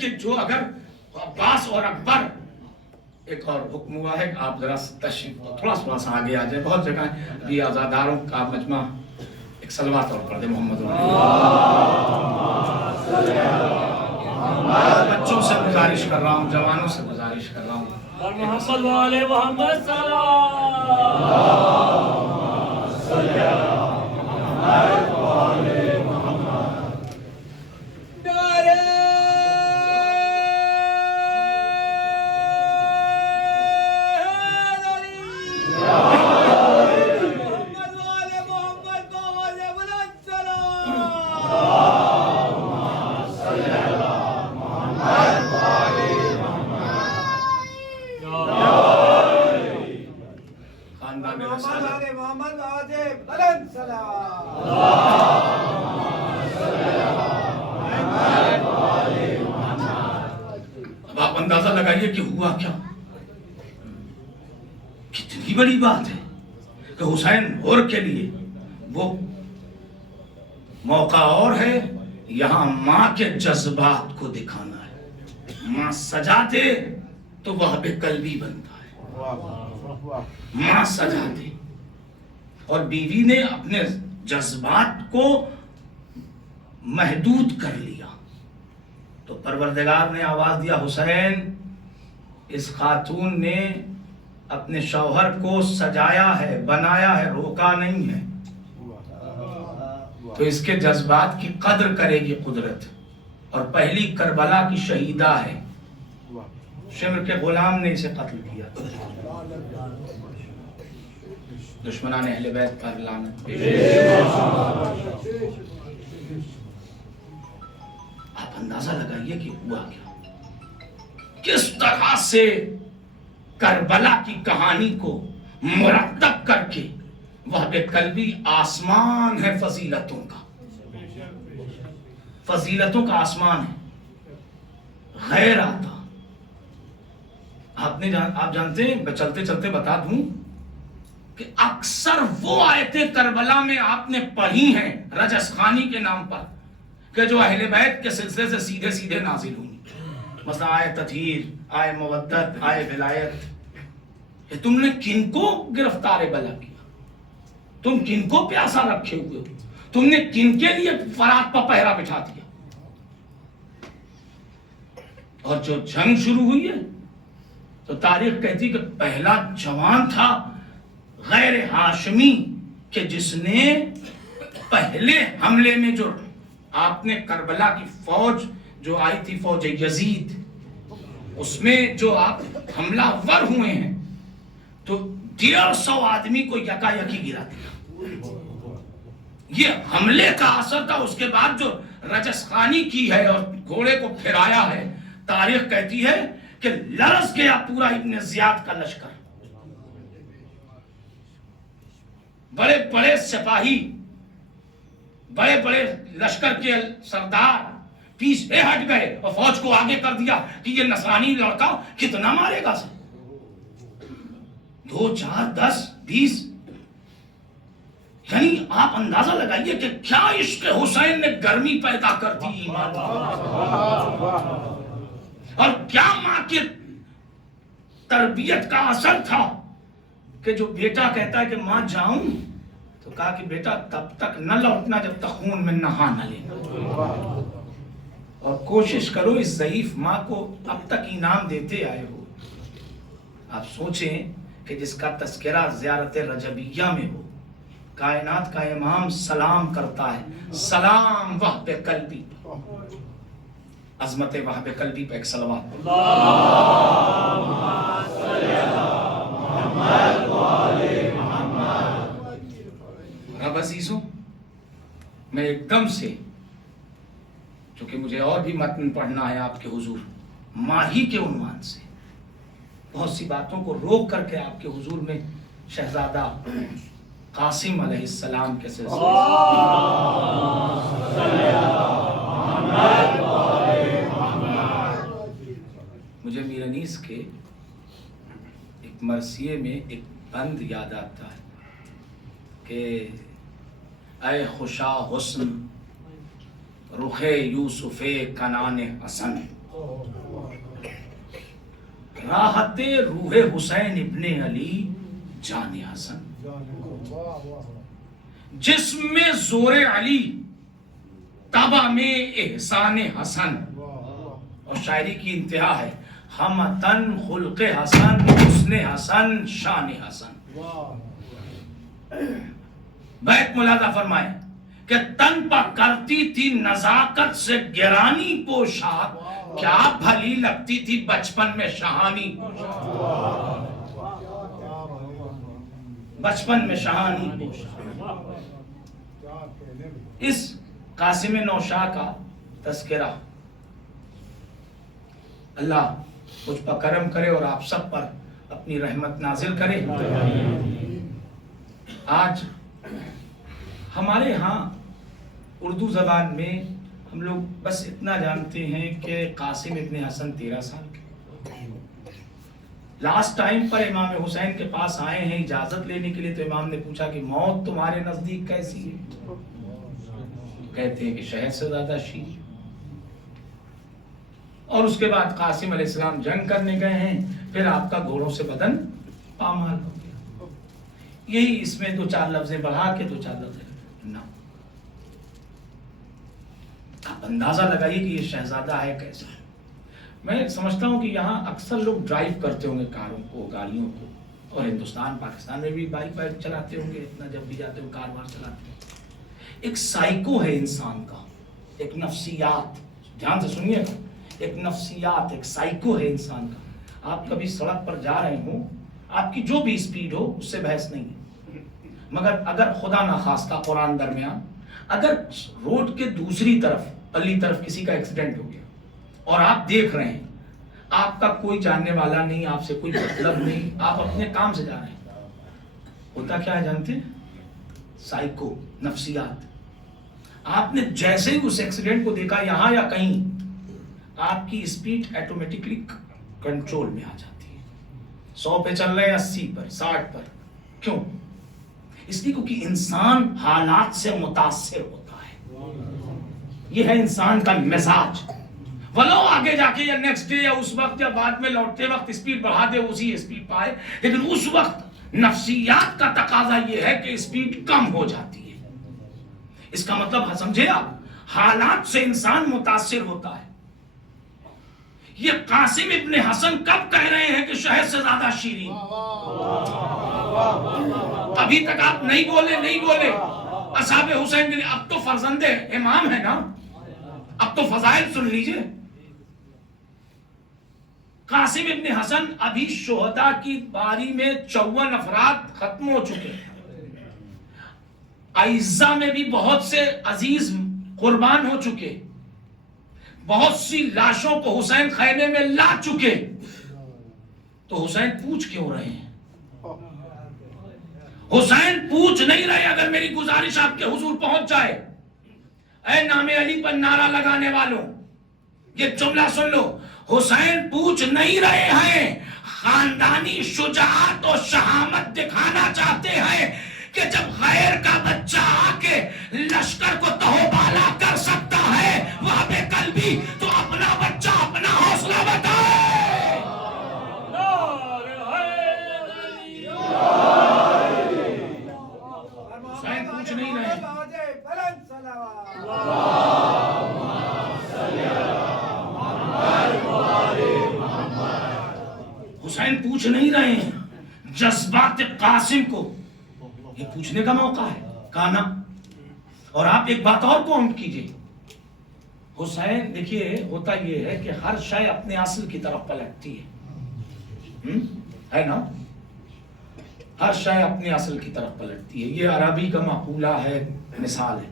کہ جو اگر عباس اور اکبر، ایک اور حکم ہوا ہے کہ آپ ذرا تشریف تھوڑا سا آگے آ جائیں، بہت جگہ بھی آزاداروں کا مجمع ایک صلوات اور پڑھ دے محمد بچوں سے گزارش کر رہا ہوں، جوانوں سے گزارش کر رہا ہوں، اور محمد والے محمد سلام اب آپ اندازہ لگائیے کہ ہوا کیا. کتنی بڑی بات ہے کہ حسین اور کے لیے وہ موقع اور ہے، یہاں ماں کے جذبات کو دکھانا ہے. ماں سجا دے تو وہاں قلبی بنتا ہے. ماں سجا دے اور بیوی نے اپنے جذبات کو محدود کر لیا تو پروردگار نے آواز دیا، حسین اس خاتون نے اپنے شوہر کو سجایا ہے، بنایا ہے، روکا نہیں ہے، تو اس کے جذبات کی قدر کرے گی قدرت. اور پہلی کربلا کی شہیدہ ہے، شمر کے غلام نے اسے قتل کیا. دشمنان اہل بیت پر لعنت. آپ اندازہ لگائیے کہ ہوا کیا، کس طرح سے کربلا کی کہانی کو مرتب کر کے وہاں قلبی آسمان ہے فضیلتوں کا، فضیلتوں کا آسمان ہے. غیر آتا آپ جانتے ہیں، میں چلتے چلتے بتا دوں کہ اکثر وہ آیتیں کربلا میں آپ نے پڑھی ہیں رجس خانی کے نام پر کہ جو اہل بیت کے سلسلے سے سیدھے سیدھے نازل ہوئی، مثلا آئے تطہیر، آئے مودت، آئے ولایت. کہ تم نے کن کو گرفتار بلا کیا، تم کن کو پیاسا رکھے ہوئے ہو، تم نے کن کے لیے فرات پر پہرا بٹھا دیا. اور جو جنگ شروع ہوئی ہے تو تاریخ کہتی کہ پہلا جوان تھا غیر ہاشمی کہ جس نے پہلے حملے میں، جو آپ نے کربلا کی فوج جو آئی تھی، فوج یزید، اس میں جو آپ حملہ ور ہوئے ہیں تو 150 آدمی کو یکا یکی گرا دیا. یہ حملے کا اثر تھا. اس کے بعد جو رجس خانی کی ہے اور گھوڑے کو پھرایا ہے، تاریخ کہتی ہے کہ لرز گیا پورا ابن زیاد کا لشکر. بڑے بڑے سپاہی، بڑے بڑے لشکر کے سردار پیچھے ہٹ گئے اور فوج کو آگے کر دیا کہ یہ نصرانی لڑکا کتنا مارے گا سر، 2 4 10 20. یعنی آپ اندازہ لگائیے کہ کیا عشق حسین نے گرمی پیدا کر دی ایمان، اور کیا ماں کی تربیت کا اثر تھا کہ جو بیٹا کہتا ہے کہ ماں جاؤں، تو کہا کہ بیٹا تب تک نہ لوٹنا جب تک خون میں نہا نہ لینا، اور کوشش کرو اس ضعیف ماں کو اب تک انعام دیتے آئے ہو. آپ سوچیں کہ جس کا تذکرہ زیارت رجبیہ میں ہو، کائنات کا امام سلام کرتا ہے، سلام وہب قلبی، عظمت وہب قلبی پہ ایک صلوات. رب عزیزوں، میں ایک دم سے، چونکہ مجھے اور بھی متن پڑھنا ہے آپ کے حضور، ماہی کے عنوان سے بہت سی باتوں کو روک کر کے آپ کے حضور میں شہزادہ قاسم علیہ السلام کے سلسلے مجھے میر انیس کے ایک مرثیے میں ایک بند یاد آتا ہے کہ اے خوشا حسن رخ یوسف کنان حسن، راحت روح حسین ابن علی جان حسن، جسم میں زور علی، تبع میں احسان حسن. اور شاعری کی انتہا ہے ہم تن خلق حسن، حسن حسن، شان حسن. بیت ملاحظہ فرمائے کہ تن پر کرتی تھی نزاکت سے گرانی پوشاک، کیا بھلی لگتی تھی بچپن میں شہانی. بچپن میں شہانی پوشاک. اس قاسم نوشاہ کا تذکرہ اللہ مجھ پر کرم کرے اور آپ سب پر اپنی رحمت نازل کرے. آج ہمارے ہاں اردو زبان میں ہم لوگ بس اتنا جانتے ہیں کہ قاسم ابن حسن 13 سال کے. لاسٹ ٹائم پر امام حسین کے پاس آئے ہیں اجازت لینے کے لیے، تو امام نے پوچھا کہ موت تمہارے نزدیک کیسی ہے؟ کہتے ہیں کہ شہد سے زیادہ شیر. اور اس کے بعد قاسم علیہ السلام جنگ کرنے گئے ہیں، پھر آپ کا گھوڑوں سے بدن پامال ہو گیا. یہی اس میں 2-4 لفظیں بڑھا کے 2-4 لفظیں نہ. آپ اندازہ لگائیے کہ یہ شہزادہ ہے کیسا. میں سمجھتا ہوں کہ یہاں اکثر لوگ ڈرائیو کرتے ہوں گے کاروں کو، گاڑیوں کو، اور ہندوستان پاکستان میں بھی بائک چلاتے ہوں گے. اتنا جب بھی جاتے ہو کار وار چلاتے ہیں. ایک سائیکو ہے انسان کا، ایک نفسیات، دھیان سے سنیے گا، ایک نفسیات، ایک سائیکو ہے انسان کا. آپ کبھی سڑک پر جا رہے ہوں، آپ کی جو بھی اسپیڈ ہو اس سے بحث نہیں ہے، مگر اگر خدا نخواستہ قرآن درمیان اگر روڈ کے دوسری طرف پلی طرف کسی کا ایکسیڈنٹ ہو گیا اور آپ دیکھ رہے ہیں، آپ کا کوئی جاننے والا نہیں، آپ سے کوئی مطلب نہیں، آپ اپنے کام سے جا رہے ہیں، ہوتا کیا ہے جانتے ہیں؟ سائیکو، نفسیات. آپ نے جیسے ہی اس ایکسیڈنٹ کو دیکھا یہاں یا کہیں، آپ کی اسپیڈ ایٹومیٹکلی کنٹرول میں آ جاتی ہے. 100 پہ چل رہے ہیں، 80 پر، 60 پر. کیوں؟ اس لیے کیونکہ انسان حالات سے متاثر ہوتا ہے. یہ ہے انسان کا مزاج. ولو آگے جا کے یا نیکسٹ ڈے یا اس وقت یا بعد میں لوٹتے وقت اسپیڈ بڑھا دے، اسی اسپیڈ پائے، لیکن اس وقت نفسیات کا تقاضا یہ ہے کہ اسپیڈ کم ہو جاتی ہے. اس کا مطلب سمجھے آپ، حالات سے انسان متاثر ہوتا ہے. یہ قاسم ابن حسن کب کہہ رہے ہیں کہ شہد سے زیادہ شیرین؟ ابھی تک آپ نہیں بولے اصحاب حسین کے لیے. اب تو فرزند امام ہے نا، اب تو فضائل سن لیجئے. قاسم ابن حسن ابھی شہداء کی باری میں 54 افراد ختم ہو چکے ہیں. اعزا میں بھی بہت سے عزیز قربان ہو چکے، بہت سی لاشوں کو حسین خیمے میں لا چکے. تو حسین پوچھ کیوں رہے ہیں؟ حسین پوچھ نہیں رہے. اگر میری گزارش آپ کے حضور پہنچ جائے، اے نام علی پر نعرہ لگانے والوں، یہ جملہ سن لو. حسین پوچھ نہیں رہے ہیں، خاندانی شجاعت اور شہامت دکھانا چاہتے ہیں کہ جب غیر کا بچہ آ کے لشکر کو تہو بالا کر سکتا ہے وہاں پہ کل بھی، تو اپنا بچہ اپنا حوصلہ بتائے. حسین پوچھ نہیں رہے. حسین پوچھ نہیں رہے ہیں. جذبات قاسم کو یہ پوچھنے کا موقع ہے، کانا. اور آپ ایک بات اور کاؤنٹ کیجئے. حسین دیکھیے، ہوتا یہ ہے کہ ہر شے اپنے اصل کی طرف پلٹتی ہے نا. ہر شے اپنے اصل کی طرف پلٹتی ہے. یہ عربی کا مقولہ ہے، مثال ہے.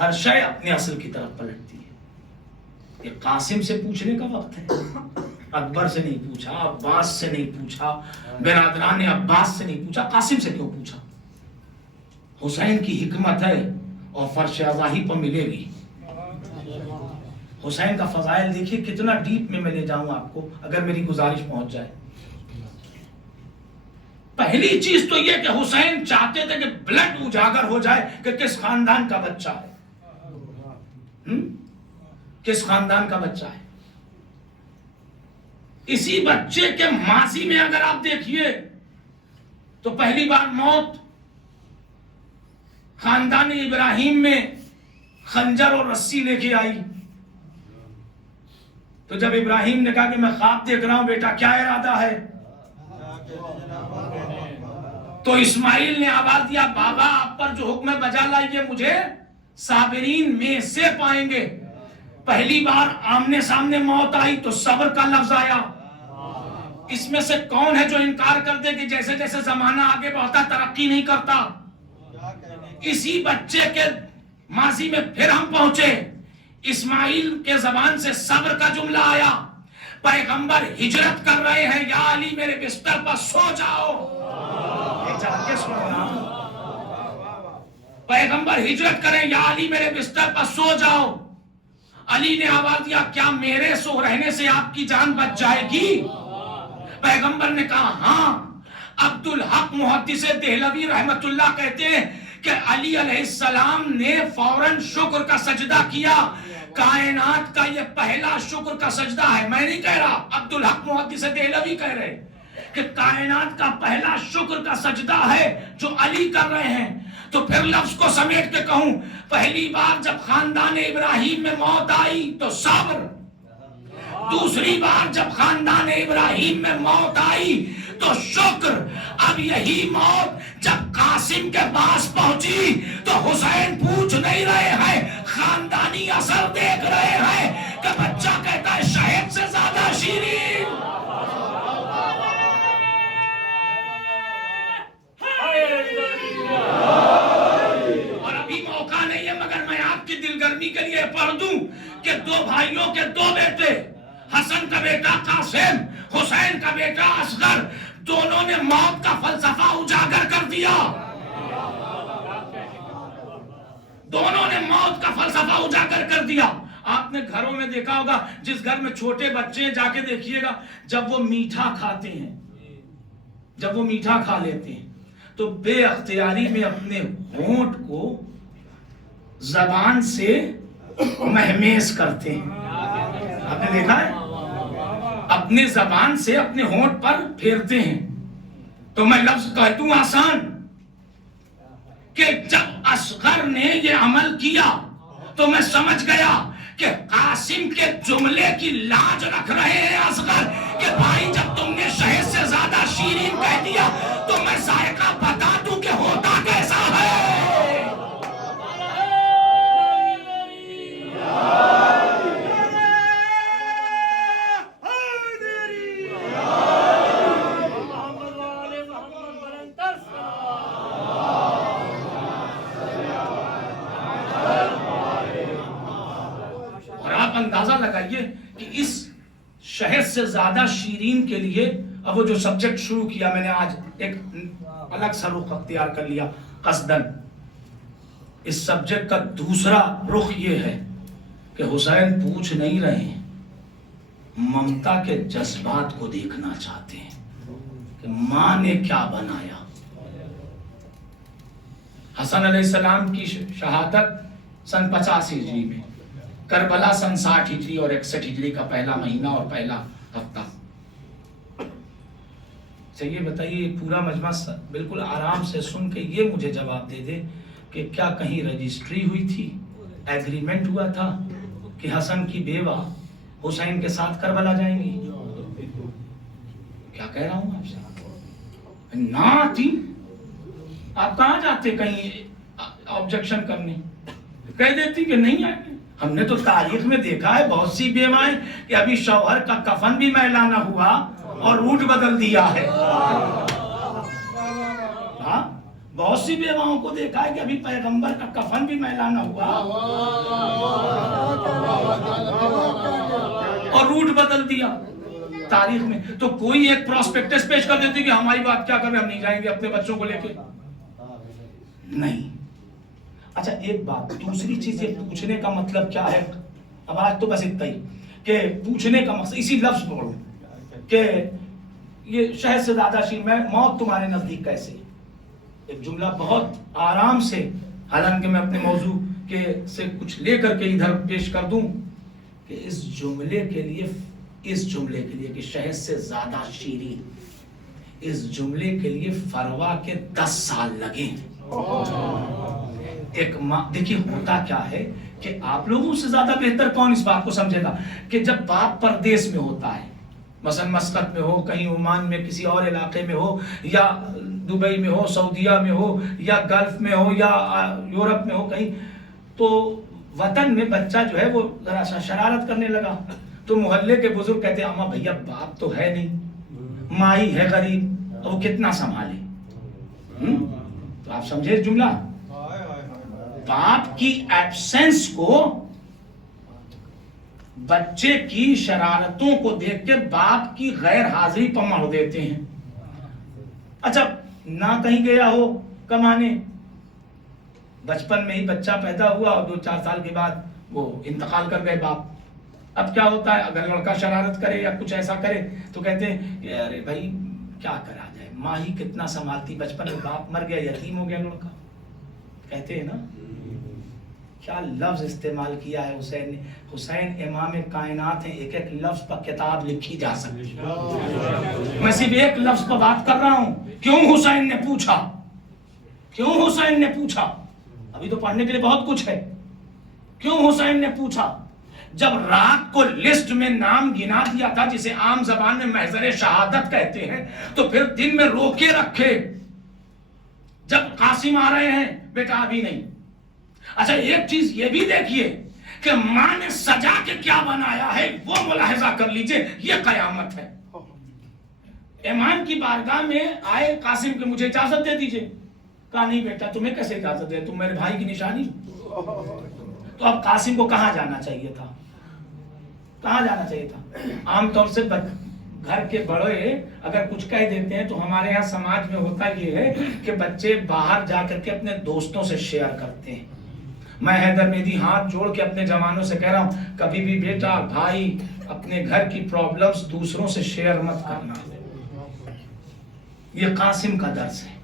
ہر شے اپنے اصل کی طرف پلٹتی ہے. یہ قاسم سے پوچھنے کا وقت ہے. اکبر سے نہیں پوچھا، عباس سے نہیں پوچھا، برادران عباس سے نہیں پوچھا. قاسم سے کیوں پوچھا؟ حسین کی حکمت ہے اور فرش ازاہی پر ملے گی. حسین کا فضائل دیکھیے کتنا ڈیپ میں لے جاؤں آپ کو اگر میری گزارش پہنچ جائے. پہلی چیز تو یہ کہ حسین چاہتے تھے کہ بلڈ اجاگر ہو جائے کہ کس خاندان کا بچہ ہے. کس خاندان کا بچہ ہے. اسی بچے کے ماضی میں اگر آپ دیکھیے تو پہلی بار موت خاندان ابراہیم میں خنجر اور رسی لے کے آئی. تو جب ابراہیم نے کہا کہ میں خواب دیکھ رہا ہوں بیٹا کیا ارادہ ہے, تو اسماعیل نے آواز دیا بابا آپ پر جو حکم بجا لائیے مجھے صابرین میں سے پائیں گے. پہلی بار آمنے سامنے موت آئی تو صبر کا لفظ آیا. اس میں سے کون ہے جو انکار کر دے کہ جیسے جیسے زمانہ آگے بڑھتا ترقی نہیں کرتا. اسی بچے کے ماضی میں پھر ہم پہنچے. اسماعیل کے زبان سے صبر کا جملہ آیا. پیغمبر ہجرت کر رہے ہیں, یا علی میرے بستر پر سو جاؤ. پیغمبر ہجرت کریں, یا علی میرے بستر پر سو جاؤ. علی نے آواز دیا کیا میرے سو رہنے سے آپ کی جان بچ جائے گی؟ پیغمبر نے کہا ہاں. عبدالحق محدث دہلوی رحمت اللہ کہتے ہیں کہ علی علیہ السلام نے فوراً شکر کا سجدہ کیا. کائنات کا یہ پہلا شکر کا سجدہ ہے. میں نہیں کہہ رہا, عبدالحق محدث دہلوی کہہ رہے کہ کائنات کا پہلا شکر کا سجدہ ہے جو علی کر رہے ہیں. تو پھر لفظ کو سمیٹ کے کہوں, پہلی بار جب خاندان ابراہیم میں موت آئی تو صبر. دوسری بار جب خاندان ابراہیم میں موت آئی تو شکر. اب یہی موت جب قاسم کے پاس پہنچی تو حسین پوچھ نہیں رہے ہیں, خاندانی اثر دیکھ رہے ہیں کہ بچہ کہتا ہے شہد سے زیادہ شیرین. اور ابھی موقع نہیں ہے مگر میں آپ کی دل گرمی کے لیے پڑھ دوں کہ دو بھائیوں کے دو بیٹے, حسن کا بیٹا قاسم, حسین کا بیٹا اصغر, دونوں نے موت کا فلسفہ اجاگر کر دیا. دونوں نے موت کا فلسفہ اجاگر کر دیا. آپ نے گھروں میں دیکھا ہوگا, جس گھر میں چھوٹے بچے جا کے دیکھیے گا, جب وہ میٹھا کھاتے ہیں, جب وہ میٹھا کھا لیتے ہیں تو بے اختیاری میں اپنے ہونٹ کو زبان سے مہمیز کرتے ہیں. آپ نے دیکھا ہے, اپنے زبان سے اپنے ہونٹ پر پھیرتے ہیں. تو میں لفظ کہہ دوں آسان کہ جب اصغر نے یہ عمل کیا تو میں سمجھ گیا کہ قاسم کے جملے کی لاج رکھ رہے ہیں اصغر کہ بھائی جب تم نے شہد سے زیادہ شیرین کہہ دیا تو میں ذائقہ بتا دوں کہ ہوتا کیسا ہے. اندازہ لگائیے کہ اس شہد سے زیادہ شیرین کے لیے اب وہ جو سبجیکٹ شروع کیا, میں نے آج ایک الگ سا رخ اختیار کر لیا قصدن. اس سبجیکٹ کا دوسرا رخ یہ ہے کہ حسین پوچھ نہیں رہے ہیں, ممتا کے جذبات کو دیکھنا چاہتے ہیں کہ ماں نے کیا بنایا. حسن علیہ السلام کی شہادت سن 50 ہجری میں, کربلا سن 60 ہجری اور 61 ہجری کا پہلا مہینہ اور پہلا ہفتہ. چلیے بتائیے, پورا مجمع بالکل آرام سے سن کے یہ مجھے جواب دے دے کہ کیا کہیں رجسٹری ہوئی تھی, ایگریمنٹ ہوا تھا کہ حسن کی بیوہ حسین کے ساتھ کربلا جائیں گی؟ کیا کہہ رہا ہوں آپ سے؟ نہ آتی. آپ کہاں جاتے کہیں آبجیکشن کرنے, کہہ دیتی کہ نہیں آئے. ہم نے تو تاریخ میں دیکھا ہے بہت سی بیوائیں کہ ابھی شوہر کا کفن بھی میلا نہ ہوا اور روٹ بدل دیا ہے. ہاں, بہت سی بیواؤں کو دیکھا ہے کہ ابھی پیغمبر کا کفن بھی میلا نہ ہوا اور روٹ بدل دیا تاریخ میں. تو کوئی ایک پراسپیکٹس پیش کر دیتی کہ ہماری بات کیا کر رہے, ہم نہیں جائیں گے اپنے بچوں کو لے کے. نہیں. اچھا ایک بات, دوسری چیز یہ پوچھنے کا مطلب کیا ہے. اب آج تو بس اتنا ہی کہ پوچھنے کا مقصد, اسی لفظ پڑھو کہ یہ شہد سے زیادہ شیرین میں موت تمہارے نزدیک کیسے. ایک جملہ بہت آرام سے, حالانکہ میں اپنے موضوع کے سے کچھ لے کر کے ادھر پیش کر دوں کہ اس جملے کے لیے کہ شہد سے زیادہ شیریں، اس جملے کے لیے فروا کے 10 سال لگے. ایک ماں، دیکھیے ہوتا کیا ہے کہ آپ لوگوں سے زیادہ بہتر کون اس بات کو سمجھے گا کہ جب باپ پردیس میں ہوتا ہے، مثلا مسقط میں ہو، کہیں عمان میں کسی اور علاقے میں ہو، یا دبئی میں ہو، سعودیہ میں ہو، یا گلف میں ہو، یا یورپ میں ہو کہیں، تو وطن میں بچہ جو ہے وہ ذرا سا شرارت کرنے لگا تو محلے کے بزرگ کہتے ہیں اما بھیا باپ تو ہے نہیں، ماں ہی ہے غریب، وہ کتنا سنبھالے. تو آپ سمجھے جملہ، باپ کی ایبسنس کو، بچے کی شرارتوں کو دیکھ کے باپ کی غیر حاضری پر مار دیتے ہیں. اچھا نہ کہیں گیا ہو کمانے، بچپن میں ہی بچہ پیدا ہوا اور 2-4 سال کے بعد وہ انتقال کر گئے باپ. اب کیا ہوتا ہے، اگر لڑکا شرارت کرے یا کچھ ایسا کرے تو کہتے ہیں کہ ارے بھائی کیا کرا جائے، ماں ہی کتنا سنبھالتی، بچپن میں باپ مر گیا، یتیم ہو گیا لڑکا. کہتے ہیں نا، کیا لفظ استعمال کیا ہے حسین نے. حسین امام کائنات ہیں، ایک ایک لفظ پر کتاب لکھی جا سکتی. میں صرف ایک لفظ پر بات کر رہا ہوں. کیوں حسین نے پوچھا، کیوں حسین نے پوچھا، ابھی تو پڑھنے کے لیے بہت کچھ ہے. کیوں حسین نے پوچھا؟ جب رات کو لسٹ میں نام گنا دیا تھا جسے عام زبان میں محضر شہادت کہتے ہیں، تو پھر دن میں روکے رکھے. جب قاسم آ رہے ہیں بیٹا ابھی نہیں. اچھا ایک چیز یہ بھی دیکھیے کہ ماں نے سجا کے کیا بنایا ہے وہ ملاحظہ کر لیجئے، یہ قیامت ہے. امام کی بارگاہ میں آئے قاسم کہ مجھے اجازت دے دیجئے. کہا نہیں بیٹا تمہیں کیسے اجازت دے، تم میرے بھائی کی نشانی. تو اب قاسم کو کہاں جانا چاہیے تھا، کہاں جانا چاہیے تھا؟ عام طور سے گھر کے بڑے اگر کچھ کہہ دیتے ہیں تو ہمارے ہاں سماج میں ہوتا یہ ہے کہ بچے باہر جا کر کے اپنے دوستوں سے شیئر کرتے ہیں. میں حیدر مہدی ہاتھ جوڑ کے اپنے جوانوں سے کہہ رہا ہوں، کبھی بھی بیٹا بھائی اپنے گھر کی پرابلمز دوسروں سے شیئر مت کرنا. یہ قاسم کا درس ہے.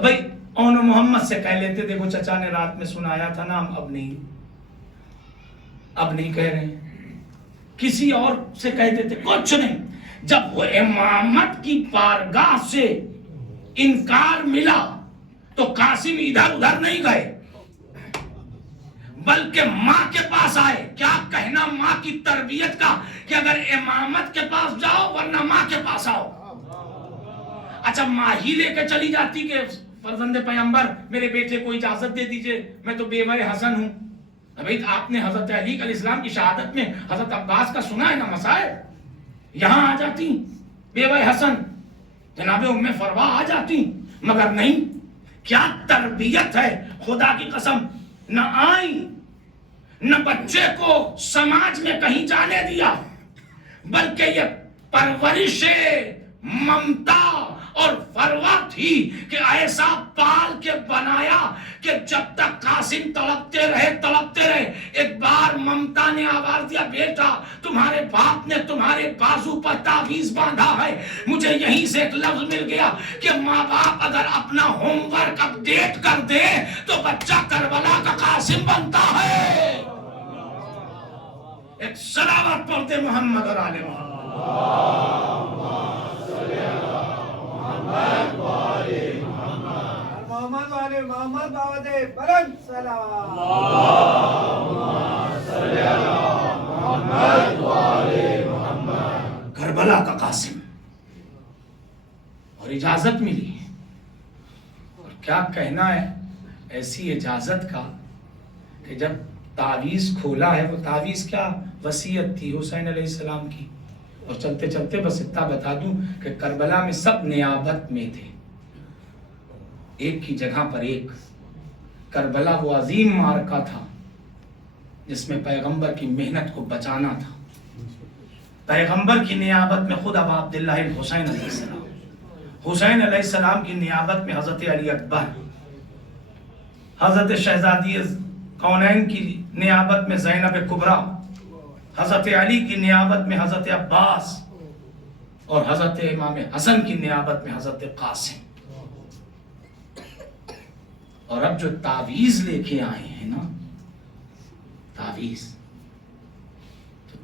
بھائی اون محمد سے کہہ لیتے، دیکھو چچا نے رات میں سنایا تھا نا، ہم اب نہیں کہہ رہے ہیں. کسی اور سے کہہ دیتے، کچھ نہیں. جب وہ امامت کی بارگاہ سے انکار ملا تو قاسم ادھر ادھر نہیں گئے بلکہ ماں کے پاس آئے. کیا کہنا ماں کی تربیت کا کہ اگر امامت کے پاس جاؤ ورنہ ماں کے پاس آؤ. اچھا ماں ہی لے کے چلی جاتی کہ فرزند پیغمبر میرے بیٹے کو اجازت دے دیجئے، میں تو بیوہ حسن ہوں. ابھی آپ نے حضرت علی علیہ السلام کی شہادت میں حضرت عباس کا سنا ہے نا مسائل، یہاں آ جاتی بیوہ حسن، جناب ام فروا آ جاتی. مگر نہیں، کیا تربیت ہے خدا کی قسم. نہ آئی، نہ بچے کو سماج میں کہیں جانے دیا، بلکہ یہ پرورش ممتا اور فروا تھی کہ ایسا پال کے بنایا کہ جب تک قاسم تڑپتے رہے ایک بار ممتا نے آواز دیا، بیٹا تمہارے باپ نے تمہارے بازو پر تعویذ باندھا ہے. مجھے یہیں سے ایک لفظ مل گیا کہ ماں باپ اگر اپنا ہوم ورک اپ ڈیٹ کر دے تو بچہ کربلا کا قاسم بنتا ہے. ایک صلوات پڑھتے محمد اور آل محمد. محمد والے محمد باودے بلند سلام. کربلا کا قاسم، اور اجازت ملی. اور کیا کہنا ہے ایسی اجازت کا کہ جب تعویذ کھولا ہے، وہ تعویذ کیا وصیت تھی حسین علیہ السلام کی. اور چلتے چلتے بس اتنا بتا دوں کہ کربلا میں سب نیابت میں تھے، ایک کی جگہ پر ایک. کربلا وہ عظیم معرکہ تھا جس میں پیغمبر کی محنت کو بچانا تھا. پیغمبر کی نیابت میں خود ابا عبداللہ حسین علیہ السلام، حسین علیہ السلام کی نیابت میں حضرت علی اکبر، حضرت شہزادی کونین کی نیابت میں زینب کبریٰ، حضرت علی کی نیابت میں حضرت عباس، اور حضرت امام حسن کی نیابت میں حضرت قاسم. اور اب جو تعویذ لے کے آئے ہیں نا، تعویذ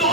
2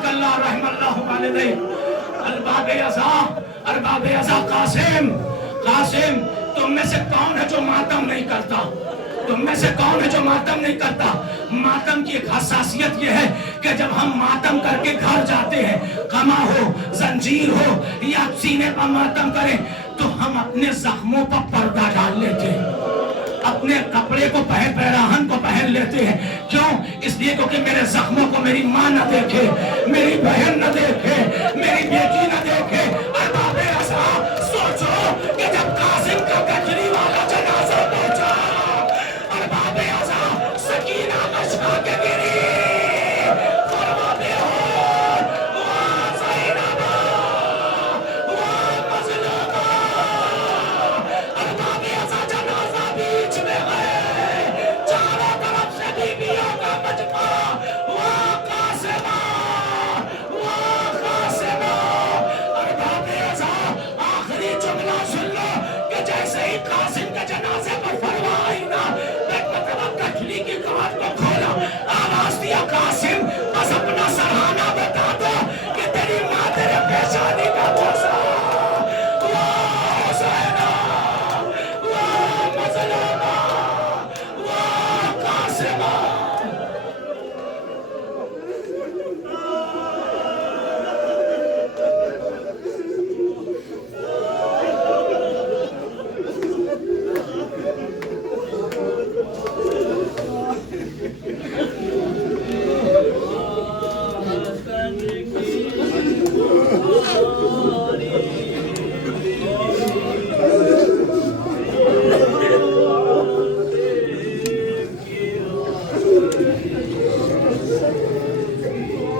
جزاک اللہ رحم اللہ والدین ارباب ازا قاسم تم میں سے کون ہے جو ماتم نہیں کرتا؟ تم میں سے کون ہے جو ماتم نہیں کرتا؟ ماتم کی ایک حساسیت یہ ہے کہ جب ہم ماتم کر کے گھر جاتے ہیں، قما ہو، زنجیر ہو یا سینے پر ماتم کریں، تو ہم اپنے زخموں پر پردہ ڈال لیتے ہیں، اپنے کپڑے کو پیراہن کو پہن لیتے ہیں. کیوں؟ اس لیے کیونکہ میرے زخموں کو میری ماں نہ دیکھے، میری بہن نہ دیکھے.